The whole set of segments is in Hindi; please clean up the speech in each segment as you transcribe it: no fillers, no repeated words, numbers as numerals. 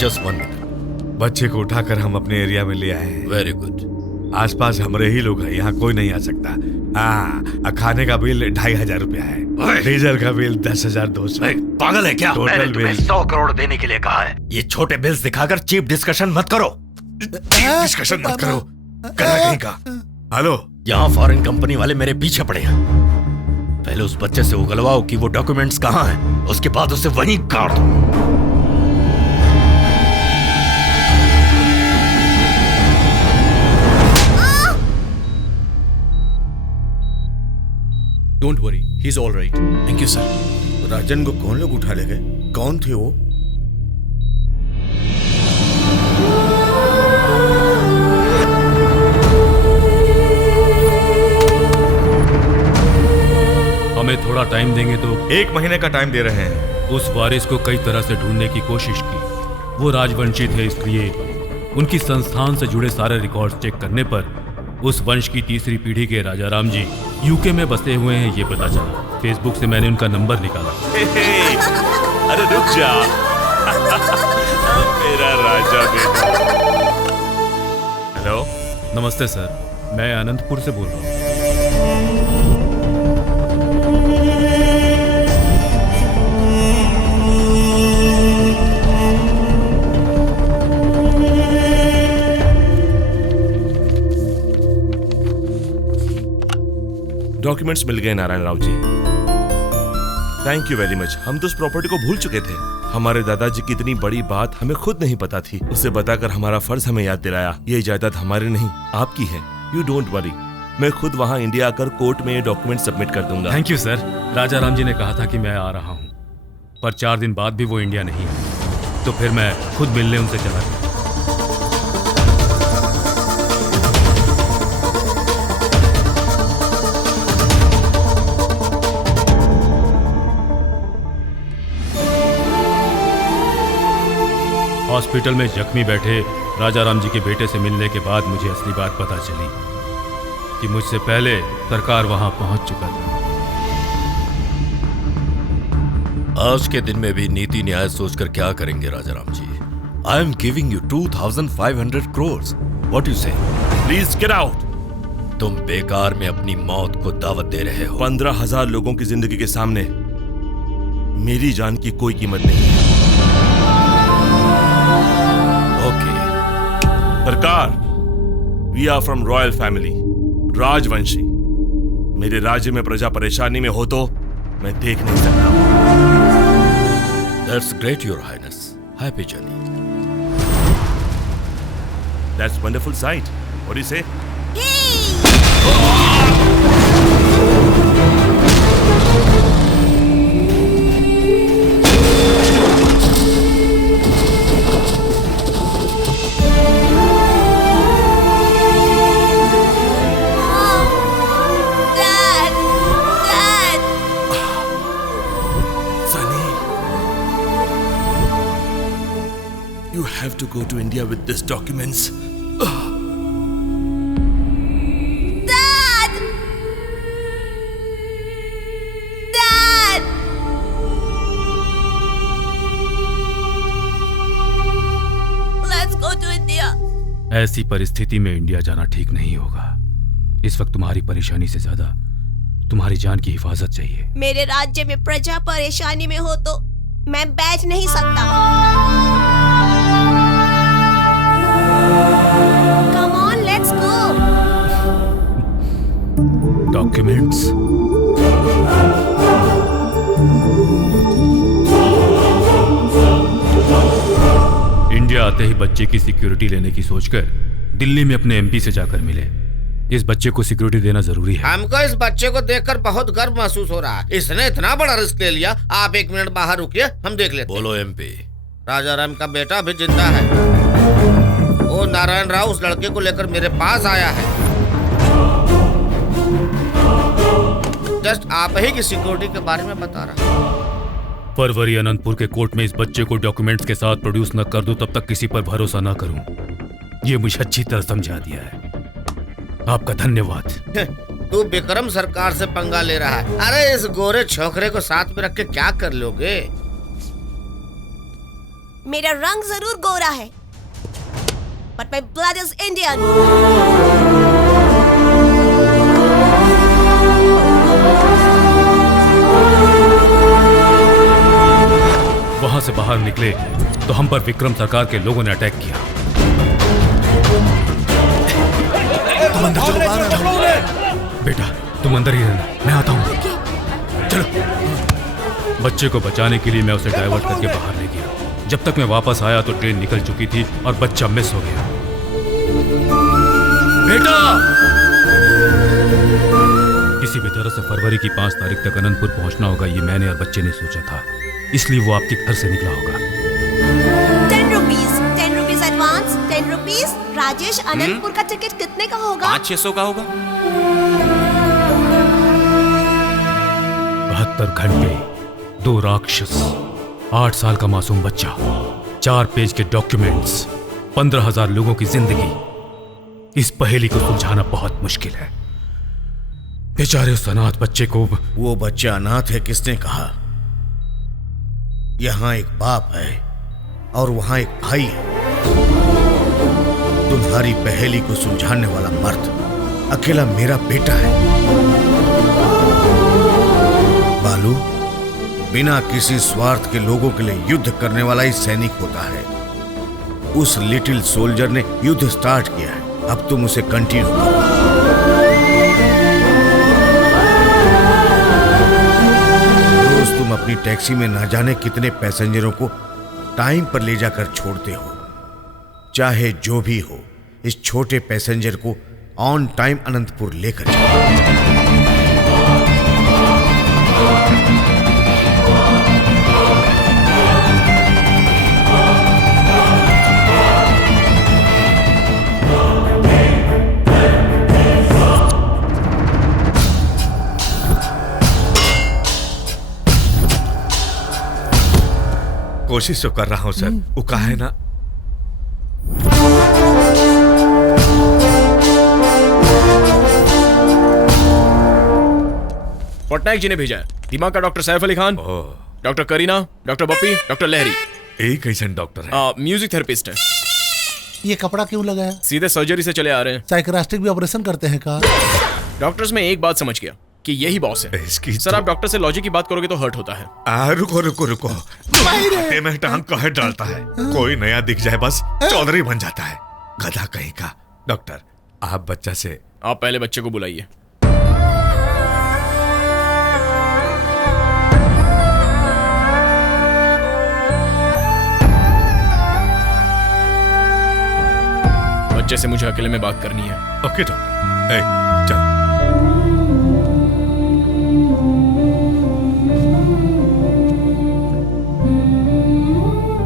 Just 1 minute. बच्चे को उठाकर हम अपने एरिया में ले आए हैं। Very good. आसपास हमारे ही लोग हैं, यहाँ कोई नहीं आ सकता। हाँ, खाने का बिल 2500 रुपया है, डीजल का बिल 10,200। पागल है क्या? टोटल बिल 100 करोड़ देने के लिए कहा है। ये छोटे बिल्स दिखाकर चीप डिस्कशन मत करो। डिस्कशन मत करो, करना कहीं का। हेलो, यहाँ फॉरेन कंपनी वाले मेरे पीछे पड़े हैं। पहले उस बच्चे से उगलवाओ कि वो डॉक्यूमेंट्स कहाँ हैं, उसके बाद उसे वहीं काट दो। Don't worry, he's all right. Thank you sir. Rajan को कौन लोग उठा ले गए? कौन थे वो? हमें थोड़ा टाइम देंगे तो 1 महीने का टाइम दे रहे हैं। उस वारिस को कई तरह से ढूंढने की कोशिश की। वो राजवंशी थे, इसलिए उनकी संस्थान से जुड़े सारे रिकॉर्ड्स चेक करने पर उस वंश की तीसरी पीढ़ी के राजा राम जी यूके में बसे हुए हैं, ये पता चला। फेसबुक से मैंने उनका नंबर निकाला। अरे रुक जा, मेरा राजा बेटा। हेलो, नमस्ते सर, मैं अनंतपुर से बोल रहा हूँ। डॉक्यूमेंट्स मिल गए Narayan Rao ji. Thank you very much. हम तो उस प्रॉपर्टी को भूल चुके थे। हमारे दादाजी की इतनी बड़ी बात हमें खुद नहीं पता थी। उसे बताकर हमारा फर्ज हमें याद दिलाया। ये जायदाद हमारी नहीं, आपकी है। यू डोंट वरी, मैं खुद वहाँ इंडिया आकर कोर्ट में ये डॉक्यूमेंट सबमिट कर दूंगा। Thank you sir. Raja Ram ji ने कहा था कि मैं आ रहा हूँ, पर 4 दिन बाद भी वो इंडिया नहीं आए, तो फिर मैं खुद मिलने उनसे चला गया। हॉस्पिटल में जख्मी बैठे राजा राम जी के बेटे से मिलने के बाद मुझे असली बात पता चली कि मुझसे पहले सरकार वहां पहुंच चुका था। आज के दिन में भी नीति न्याय सोचकर क्या करेंगे Raja Ram ji? I am giving you 2500 crore. What you say? Please get out. तुम बेकार में अपनी मौत को दावत दे रहे हो। 15,000 लोगों की जिंदगी के सामने मेरी जान की कोई कीमत नहीं है। ओके। सरकार, we are from royal family, राजवंशी। मेरे राज्य में प्रजा परेशानी में हो तो मैं देख नहीं सकता। That's great your highness. Happy journey. That's wonderful sight. What do you say? You have to go to India with these documents. Dad! Dad! Let's go to India. ऐसी परिस्थिति में इंडिया जाना ठीक नहीं होगा। इस वक्त तुम्हारी परेशानी से ज्यादा तुम्हारी जान की हिफाजत चाहिए। मेरे राज्य में प्रजा परेशानी में हो तो मैं बैठ नहीं सकता। Come on, let's go. Documents? India आते ही बच्चे की सिक्योरिटी लेने की सोचकर दिल्ली में अपने एमपी से जाकर मिले। इस बच्चे को सिक्योरिटी देना जरूरी है। हमको इस बच्चे को देखकर बहुत गर्व महसूस हो रहा है। इसने इतना बड़ा रिस्क ले लिया। आप 1 मिनट बाहर रुकिए, हम देख लेते। बोलो एमपी। राजा राम का बेटा भी जिंदा है। वो नारायण राव उस लड़के को लेकर मेरे पास आया है। जस्ट आप ही की सिक्योरिटी के बारे में बता रहा। फरवरी अनंतपुर के कोर्ट में इस बच्चे को डॉक्यूमेंट्स के साथ प्रोड्यूस न कर दूं तब तक किसी पर भरोसा न करूं। ये मुझे अच्छी तरह समझा दिया है। आपका धन्यवाद। तू विक्रम सरकार से पंगा ले रहा है। अरे इस गोरे छोकरे को साथ में रख के क्या कर लोगे? मेरा रंग जरूर गोरा है, but my blood is Indian. वहां से बाहर निकले तो हम पर विक्रम सरकार के लोगों ने अटैक किया। तुम अंदर चलो, बाहर। बेटा तुम अंदर ही रहना, मैं आता हूँ। चलो। बच्चे को बचाने के लिए मैं उसे डाइवर्ट करके बाहर ले गया। जब तक मैं वापस आया तो ट्रेन निकल चुकी थी और बच्चा मिस हो गया। बेटा किसी भी तरह से फरवरी की 5 तारीख तक अनंतपुर पहुंचना होगा, ये मैंने और बच्चे ने सोचा था, इसलिए वो आपके घर से निकला होगा। 10 rupees advance, 10 rupees. Rajesh, Anantapur का टिकट कितने का होगा? 500-600 का होगा। 72 घंटे, 2 राक्षस, 8 साल का मासूम बच्चा, 4 पेज के डॉक्यूमेंट्स, 15,000 लोगों की जिंदगी। इस पहेली को सुलझाना बहुत मुश्किल है। बेचारे उस अनाथ बच्चे को। वो बच्चा अनाथ है किसने कहा? यहाँ एक बाप है और वहां एक भाई है। तुम्हारी पहेली को सुलझाने वाला मर्द अकेला मेरा बेटा है। बालू, बिना किसी स्वार्थ के लोगों के लिए युद्ध करने वाला ही सैनिक होता है। उस लिटिल सोल्जर ने युद्ध स्टार्ट किया है, अब तुम उसे कंटिन्यू करो। रोज तुम अपनी टैक्सी में ना जाने कितने पैसेंजरों को टाइम पर ले जाकर छोड़ते हो। चाहे जो भी हो, इस छोटे पैसेंजर को ऑन टाइम अनंतपुर लेकर जाओ। कोशिश तो कर रहा हूं सर, वो कहा है ना। पटनायक जी ने भेजा है। दिमाग का doctor Saif Ali Khan, doctor Kareena, doctor Bappi, doctor Lahiri. एक ऐसा डॉक्टर है। म्यूजिक थेरेपिस्ट है। ये कपड़ा क्यों लगाया? सीधे सर्जरी से चले आ रहे हैं। साइकियाट्रिक भी ऑपरेशन करते हैं का? डॉक्टर्स में एक बात समझ गया कि यही बॉस है। सर आप डॉक्टर से लॉजिक की बात करोगे तो हर्ट होता है। रुको रुको रुको, हाथे में टांग कहे डालता है। कोई नया दिख जाए बस चौधरी बन जाता है, गधा कहीं का। डॉक्टर आप बच्चा से। आप पहले बच्चे को बुलाइए। बच्चे से मुझे अकेले में बात करनी है। ओके डॉक्टर, चल।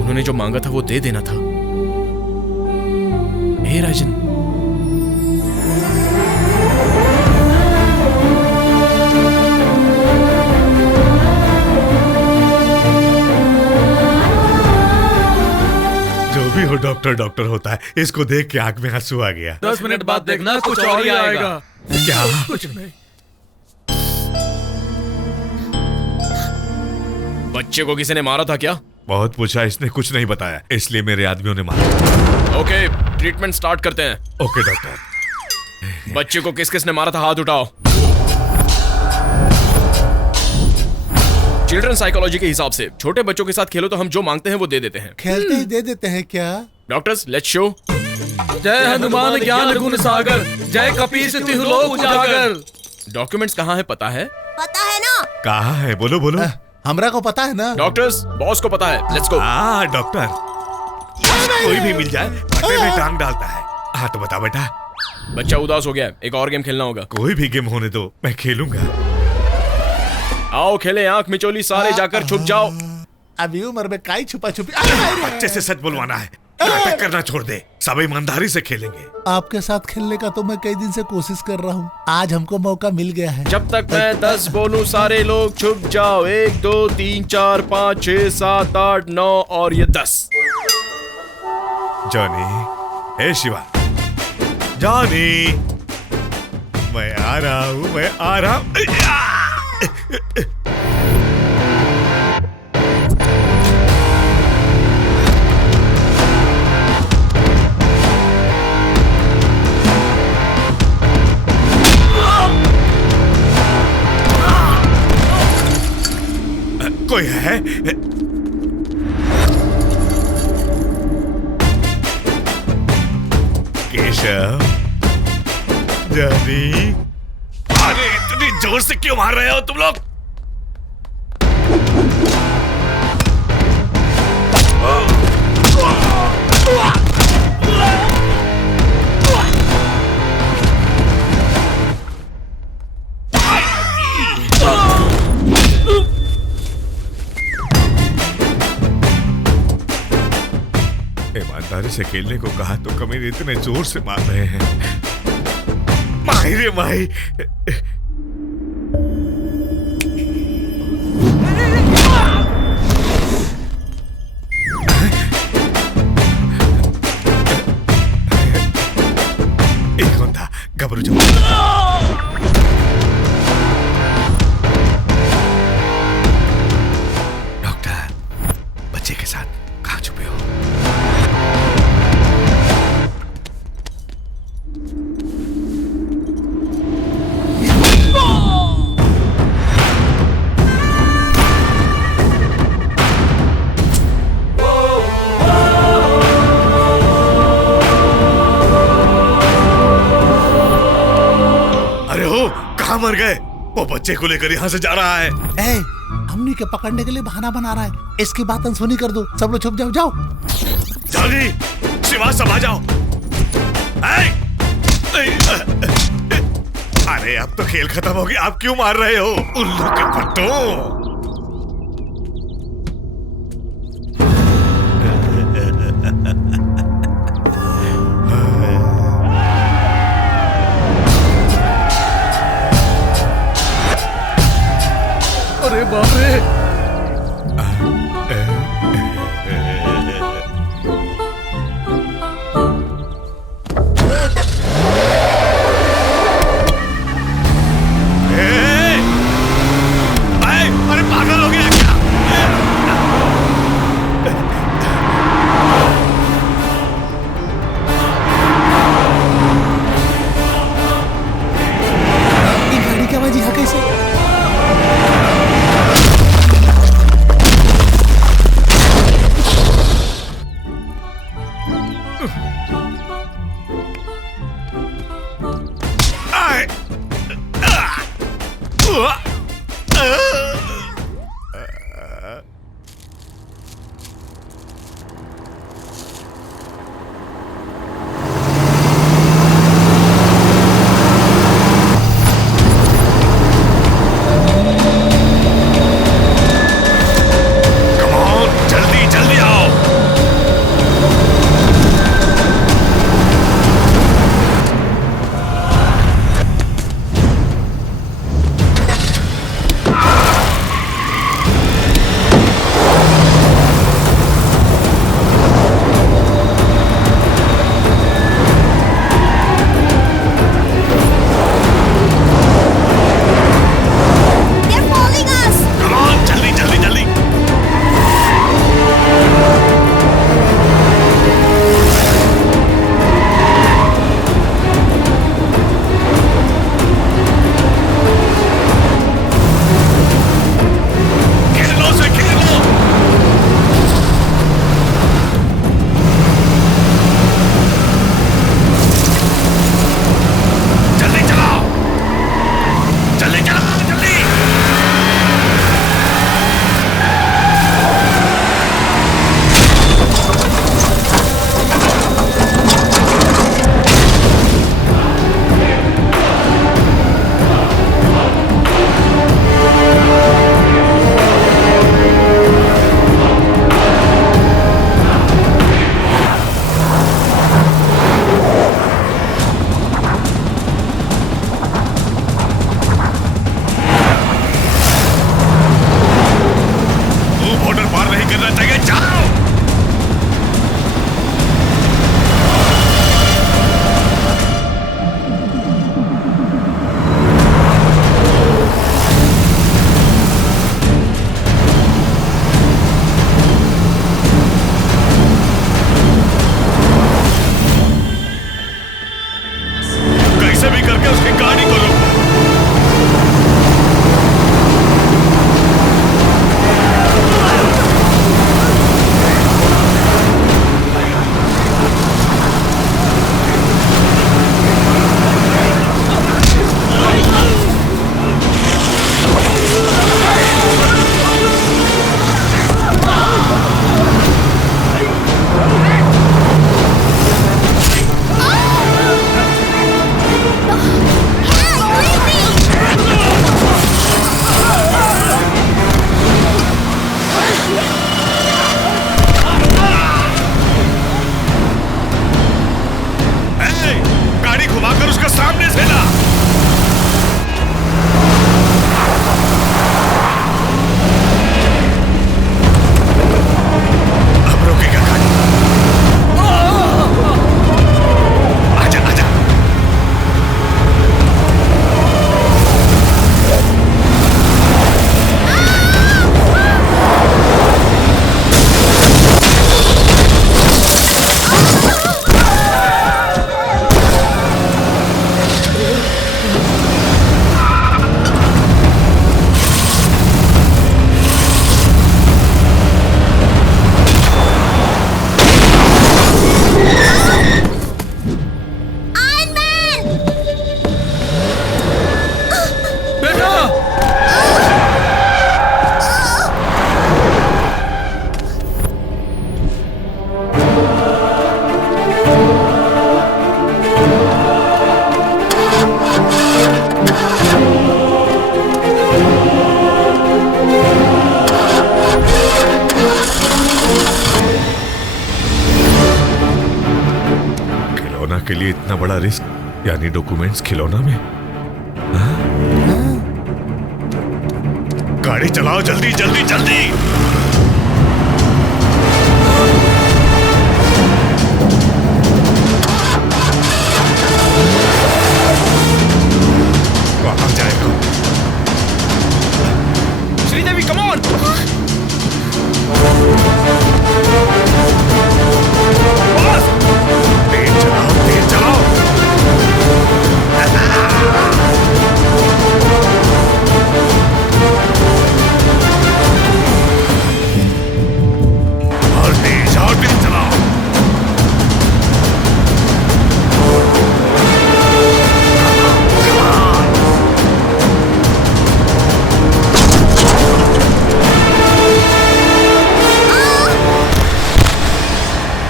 उन्होंने जो मांगा था वो दे देना था। हे राजन, जो भी हो डॉक्टर डॉक्टर होता है। इसको देख के आंख में आंसू आ गया। 10 मिनट बाद देखना कुछ और ही आएगा। क्या? कुछ नहीं। बच्चे को किसी ने मारा था क्या? बहुत पूछा, इसने कुछ नहीं बताया, इसलिए मेरे आदमियों ने मारा। ओके, ट्रीटमेंट स्टार्ट करते हैं। Okay doctor. बच्चे को किस किस ने मारा था हाथ उठाओ। चिल्ड्रन साइकोलॉजी के हिसाब से छोटे बच्चों के साथ खेलो तो हम जो मांगते हैं वो दे देते हैं। खेलते ही दे देते हैं क्या? Doctors let's show. जय हनुमान ज्ञान गुण सागर, जय कपीस तिहु लोक उजागर। डॉक्यूमेंट्स कहाँ है पता है? पता है ना? कहाँ है? बोलो बोलो। हमरा को पता है ना। डॉक्टर्स बॉस को पता है। Let's go. डॉक्टर कोई भी मिल जाए पट्टे में टांग डालता है। हाँ तो बता बेटा। बच्चा उदास हो गया है, एक और गेम खेलना होगा। कोई भी गेम होने दो, मैं खेलूंगा। आओ खेले आंख मिचोली, सारे जाकर छुप जाओ। अभी उम्र में काई छुपा छुपी। बच्चे से सच बुलवाना है, नाटक करना छोड़ दे, सब ईमानदारी से खेलेंगे। आपके साथ खेलने का तो मैं कई दिन से कोशिश कर रहा हूँ, आज हमको मौका मिल गया है। जब तक मैं 10 बोलूं सारे लोग छुप जाओ। 1 2 3 4 5 6 7 8 9 और ये 10। जॉनी, हे शिवा, जॉनी, मैं आ रहा हूँ, मैं आ रहा हूँ। कोई है? केशव, जॉनी, अरे इतनी जोर से क्यों मार रहे हो तुम लोग? ईमानदारी से खेलने को कहा तो कमीने इतने जोर से मार रहे हैं। माही रे माही। एक होता घबरू जाओ। डॉक्टर, बच्चे के साथ कहाँ छुपे हो? मर गए। वो बच्चे को लेकर यहाँ से जा रहा है। हमनी के पकड़ने के लिए बहाना बना रहा है। इसकी बात अनसुनी कर दो। सब लोग छुप जाओ। जाओ जॉनी, शिवा, सब आ जाओ। अरे अब तो खेल खत्म हो गया, आप क्यों मार रहे हो? उल्लू के पट्टो। अरे बाप रे! अरे के लिए इतना बड़ा रिस्क, यानी डॉक्यूमेंट्स खिलौना में। हाँ? गाड़ी चलाओ जल्दी जल्दी जल्दी। कहाँ जाएगा? Sridevi come on. तेज चलाओ तेज चलाओ। और तेज चलाओ।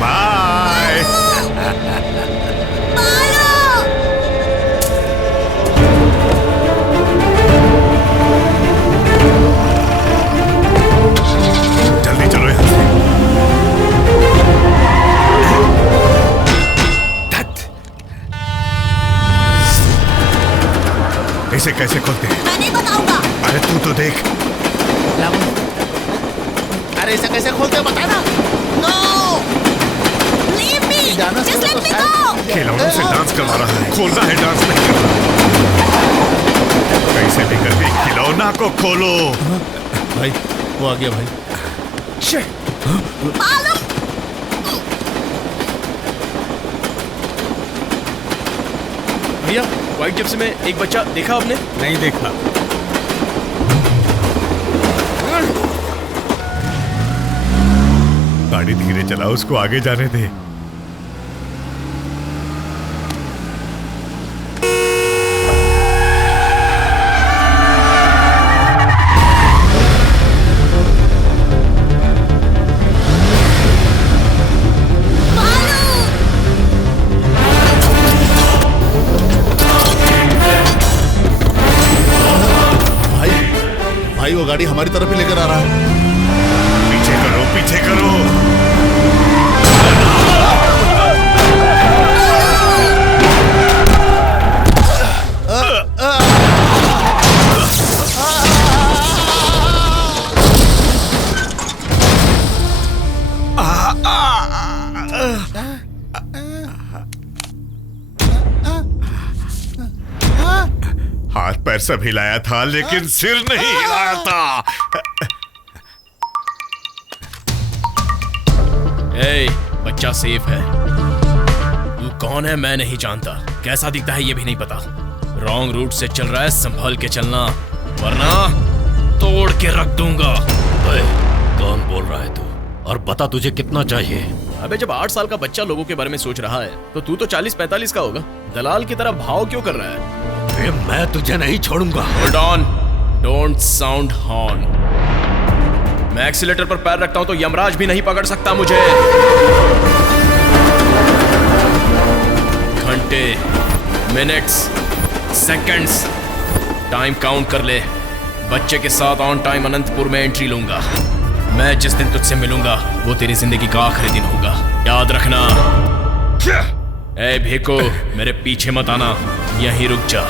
बाय। जल्दी चलो यहाँ से। इसे कैसे खोलते हैं? मैं नहीं बताऊंगा। अरे तू तो देख। अरे इसे कैसे खोलते हैं बता ना। नो लीव मी, जाना जस्ट तो लेट मी शायद- गो। खिलौनों से डांस करवा रहा है, खोलना है डांस नहीं करना। कैसे भी करके खिलौना को खोलो। भाई वो आ गया भाई। बालू भैया व्हाइट जिप्सी में एक बच्चा देखा आपने? नहीं देखा। गाड़ी धीरे चलाओ, उसको आगे जाने दे। भाई वो गाड़ी हमारी तरफ ही लेकर आ रहा है। पीछे करो पीछे करो। हाथ पैर सब हिलाया था लेकिन सिर नहीं हिलाया था। ए, बच्चा सेफ है। तू कौन है मैं नहीं जानता, कैसा दिखता है ये भी नहीं पता। रॉन्ग रूट से चल रहा है, संभल के चलना वरना तोड़ के रख दूंगा। ओए, कौन बोल रहा है तू? और बता तुझे कितना चाहिए? अबे जब 8 साल का बच्चा लोगों के बारे में सोच रहा है तो तू तो 40-45 का होगा। दलाल की तरह भाव क्यों कर रहा है? मैं तुझे नहीं छोड़ूंगा। Hold on, don't sound horn. मैं एक्सीलेटर पर पैर रखता हूं तो यमराज भी नहीं पकड़ सकता मुझे। घंटे, मिनट्स, सेकंड्स, टाइम काउंट कर ले। बच्चे के साथ ऑन टाइम अनंतपुर में एंट्री लूंगा। मैं जिस दिन तुझसे मिलूंगा वो तेरी जिंदगी का आखिरी दिन होगा, याद रखना। ए भिको, मेरे पीछे मत आना, यहीं रुक जा।